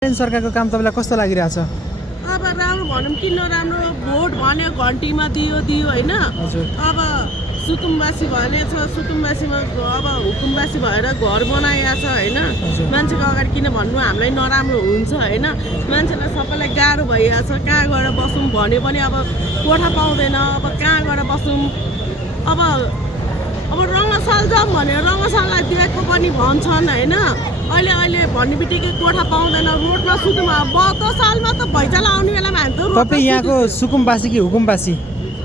सरकारको काम तपाईलाई कस्तो लागिरहेछ? अब राम्रो भनौँ कि नराम्रो भोट भन्यो घन्टीमा दियो हैन। अब सुकुम्बासी भनेछ सुकुम्बासीमा अब हुकुमबासी भएर घर बनाइया छ हैन। मान्छेको अगाडि किन भन्नु हामीलाई नराम्रो हुन्छ हैन। मान्छेलाई सबैलाई गाह्रो भइया छ। कहाँ गएर बसौँ भन्यो भने अब कोठा पाउँदैन। अब कहाँ गएर बसौँ अब रङ्गशाल जाऊँ भने रङ्गशाललाई दिएको पनि भन्छन् हैन। अहिले भन्ने बित्तिकै कोठा पाउँदैन रोडमा सुतौँ। अब 72 सालमा त भैँचालो आउने बेलामा हामी त तपाईँ यहाँको सुकुम्बासी कि हुकुमबासी?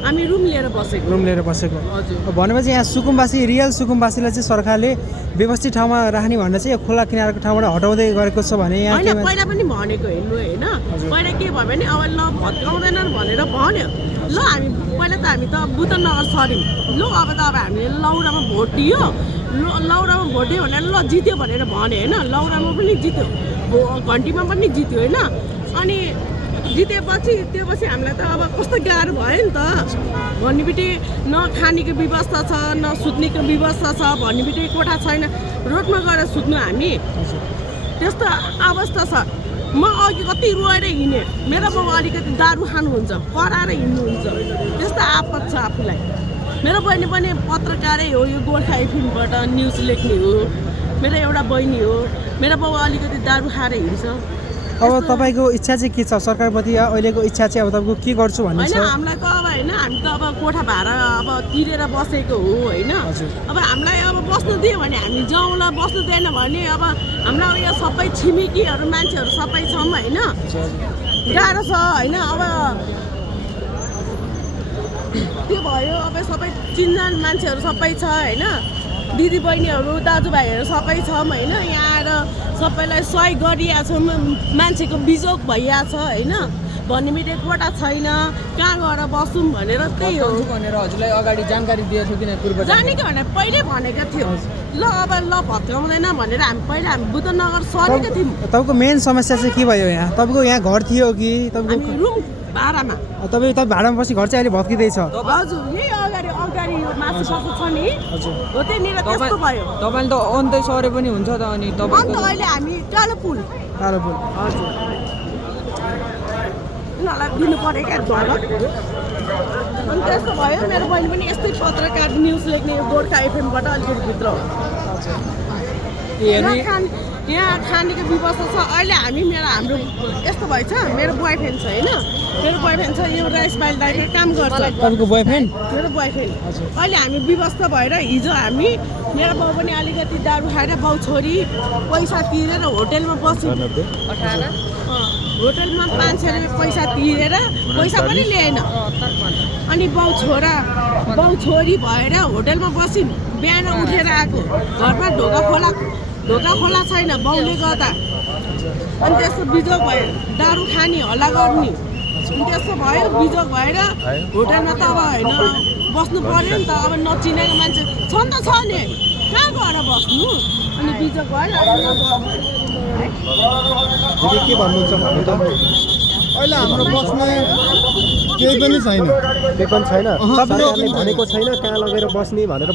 हामी रुम लिएर बसेको। रुम लिएर बसेको। हजुर। भनेपछि यहाँ सुकुम्बासी रियल सुकुम्बासीलाई चाहिँ सरकारले व्यवस्थित ठाउँमा राख्ने भनेर चाहिँ यो खोला किनारको ठाउँबाट हटाउँदै गरेको छ भने यहाँ हैन पहिला पनि भनेको हेर्नु हैन। पहिला के भयो भने अब ल भत्काउँदैनन् भनेर भन्यो। ल हामी पहिला त हामी त बुद्धनगर सर्यौँ। ल अब हामीले लौरामा भोट दियो। लौरामा भोट दियो भनेर ल जित्यो भनेर भन्यो हैन। लौरामा पनि जित्यो घन्टीमा पनि जित्यो हैन। अनि जितेपछि हामीलाई त अब कस्तो गाह्रो भयो नि त। भन्ने बित्तिकै न खानेको व्यवस्था छ न सुत्नेको व्यवस्था छ। भन्ने बित्तिकै कोठा छैन रोडमा गएर सुत्नु हामी त्यस्तो अवस्था छ। म अघि कति रोएर हिँडेँ। मेरो बाउ अलिकति दारू खानुहुन्छ कराएर हिँड्नुहुन्छ त्यस्तो आपत छ आफूलाई। मेरो बहिनी पनि पत्रकारै हो। यो गोर्खा एफएमबाट न्युज लेख्ने हो। मेरो एउटा बहिनी हो। मेरो बाउ अलिकति दारू खाएर हिँड्छ। अब तपाईँको इच्छा चाहिँ के छ सरकारप्रति? अहिलेको इच्छा चाहिँ अब तपाईँको के गर्छु भन्ने छ? हैन हामीलाई त अब हैन हामी त अब कोठा भाडा अब तिरेर बसेको हो हैन। अब हामीलाई अब बस्नु दियो भने हामी जाउँला। बस्नु दिएन भने अब हामीलाई यो सबै छिमेकीहरू मान्छेहरू सबै छौँ हैन। गाह्रो छ हैन। अब त्यो भयो अब सबै चिन्जान मान्छेहरू सबै छ हैन। दिदी बहिनीहरू दाजुभाइहरू सबै छौँ हैन। यहाँ आएर सबैलाई सहयोग गरिया छ। मान्छेको बिजोग भइया छ हैन। भन्ने बित्तिकै कोठा छैन कहाँ गएर बसौँ भनेर त्यही हो भनेर हजुरलाई अगाडि जानकारी दिएको थियो किन पूर्व जानेको भनेर पहिले भनेको थियो। ल अब ल भत्काउँदैन भनेर हामी बुद्धनगर सरेको थियौँ। तपाईँको मेन समस्या चाहिँ के भयो यहाँ? तपाईँको यहाँ घर थियो कि तपाईँको हामी रुम भाडामा? तपाईँ भाडामा बस्ने घर चाहिँ अहिले भत्किँदैछ? हजुर यही अगाडि मासु पसु छ नि हो त्यहाँनिर त्यस्तो भयो। तपाईँले त अन्त सरे पनि हुन्छ त। अनि अन्त अहिले हामी कालो पुल हजुर उनीहरूलाई दिनु पऱ्यो क्या घर। अनि त्यस्तो भयो। मेरो बहिनी पनि यस्तै पत्रकार न्युज लेख्ने गोर्खा एफएमबाट अलिकति भित्र हो। यहाँ खानेको व्यवस्था छ। अहिले हाम्रो यस्तो भएछ। मेरो बोयफ्रेन्ड छ होइन। मेरो बोयफ्रेन्ड छ यो राइस माइल दाइले काम गर्छ। तपाईँको बोयफ्रेन्ड? मेरो बोयफ्रेन्ड। अहिले हामी व्यवस्था भएर हिजो हामी मेरो बाउ पनि अलिकति दारू खाएर बाउ छोरी पैसा तिरेर होटेलमा बस्यो। होटेलमा 500 रुपियाँ पैसा तिरेर पैसा पनि ल्याएन। अनि बाउ छोरी भएर होटेलमा बस्यौँ। बिहान उठेर आएको घरमा ढोका खोला छैन बाउले गर्दा। अनि त्यस्तो बिजोग भयो। दारू खाने हल्ला गर्ने अनि त्यस्तो भयो। बिजोग भएर होटेलमा त अब होइन बस्नु पऱ्यो नि त। अब नचिनेको मान्छे छन् त छ नि कहाँ गएर बस्नु। अनि बिजोग भयो। के भन्नुहुन्छ भने त अहिले हाम्रो बस्ने केही पनि छैन। सरकारले भनेको छैन कहाँ लगेर बस्ने भनेर